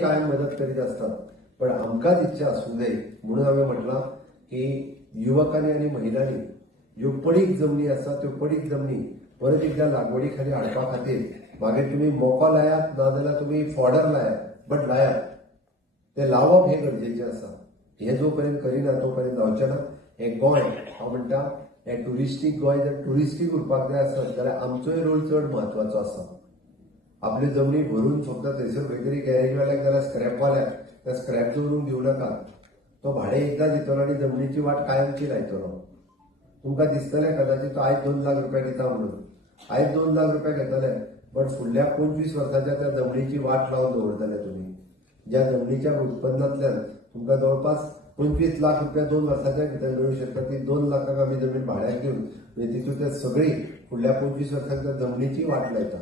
कायम मदत करीत असतात. पण आमकाच इच्छा असू नये म्हणून आम्ही म्हटलं की युवकांनी आणि महिलांनी ज्यो पडीक जमनी आसा त्यो पडीक जमनी परत एकदा लागवडी खाली हाडपा खातीर मागीर तुम्ही मोको लायात नाजाल्यार तुम्ही फॉडर लायात बट लायात ते लावप हे गरजेचें आसा. हे जो पर्यंत करिना तोपर्यंत जावचें ना. हे गोंय हांव म्हणटा हे ट्युरिस्टीक गोंय जर ट्युरिस्टीक उरपाक जाय आसत जाल्यार आमचोय रोल चड म्हत्वाचो आसा. आपली जमनी भरून फक्त थंयसर खंय तरी गॅरेजवाल्याक जाल्यार स्क्रॅपवाल्याक त्या स्क्रॅप दवरून दिवं नाका. तो भाडें एकदां दितलो आनी जमनीची वाट कायमची लायतलो. तुमकां दिसतलें कदाचित तो आयज 2 लाख रुपया दिता म्हणून. आयज 2 लाख रुपया घेतले बट फुडल्या 25 वर्सांच्या त्या जमनीची वाट लावन दवरतले तुमी. ज्या जमनीच्या उत्पन्नांतल्यान तुमकां जवळपास 25 लाख रुपया 2 वर्सांच्या भितर मेळूं शकता. ती 2 लाखांक आमी जमीन भाड्याक दिवन म्हणजे तितून ते सगळी फुडल्या 25 वर्सांच्या जमनीची वाट लायता.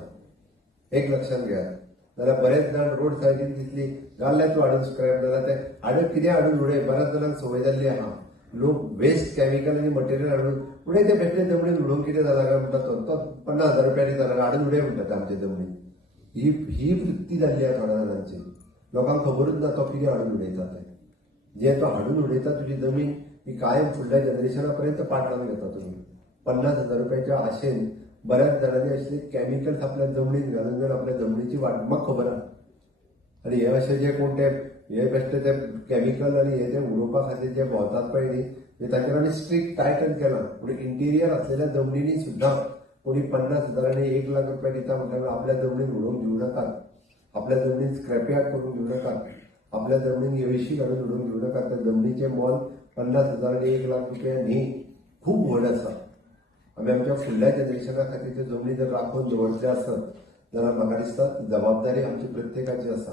एक लक्षात घेयात. जाल्यार बरेच जाण रोड सायडीन दिसली जाल्यार तूं हाडून स्क्रॅप जाल्यार ते हाडून कितें हाडून उडय. बऱ्याच जाणांक संवय जाल्ली आहा लोक वेस्ट केमिकल आनी मटेरियल हाडून उडय ते भेटले जमनीन उडोवंक कितें जालां काय म्हणटा तो 50,000 रुपया दिता हाडून उडय म्हणटा आमचे जमनीन. ही वृत्ती जाल्ली आहा थोड्या जाणांची. लोकांक खबरूच ना तो कितें हाडून उडयता ते. जे तो हाडून उडयता तुजी जमीन ही कायम फुडल्या जनरेशना पर्यंत पाट लावन घेता तुम्ही. 50,000 रुपयाच्या आशेन बऱ्याच जाणांनी असले केमिकल्स आपल्या जमनीत घालून जर आपल्या जमनीची वाट म्हाका खबर आहा. आनी हे अशे जे कोण ते हे बेश्टे ते केमिकल आनी हे जे उडोवपा खातीर जे भोंवतात पळय न्ही ताचेर आमी स्ट्रिक्ट टायटन केला. पूण इंटिरियर असलेल्या जमनीनी सुद्दां कोणी 50,000 आनी 1 लाख रुपया दिता म्हणल्यार आपल्या जमनीन उडोवंक दिवं नाकात. आपल्या जमनीन स्क्रॅपयार्ड करून घेवं नाकात. आपल्या जमनीन येळशी घालून उडोवंक दिवं नाकात. त्या जमनीचें मोल 50,000 आनी 1 लाख रुपया न्ही, खूब व्हड आसा. आमी आमच्या फुडल्या जनरेशना खातीर त्यो जमनी जर राखून दवरचे आसत जाल्यार म्हाका दिसता जबाबदारी आमची प्रत्येकाची आसा.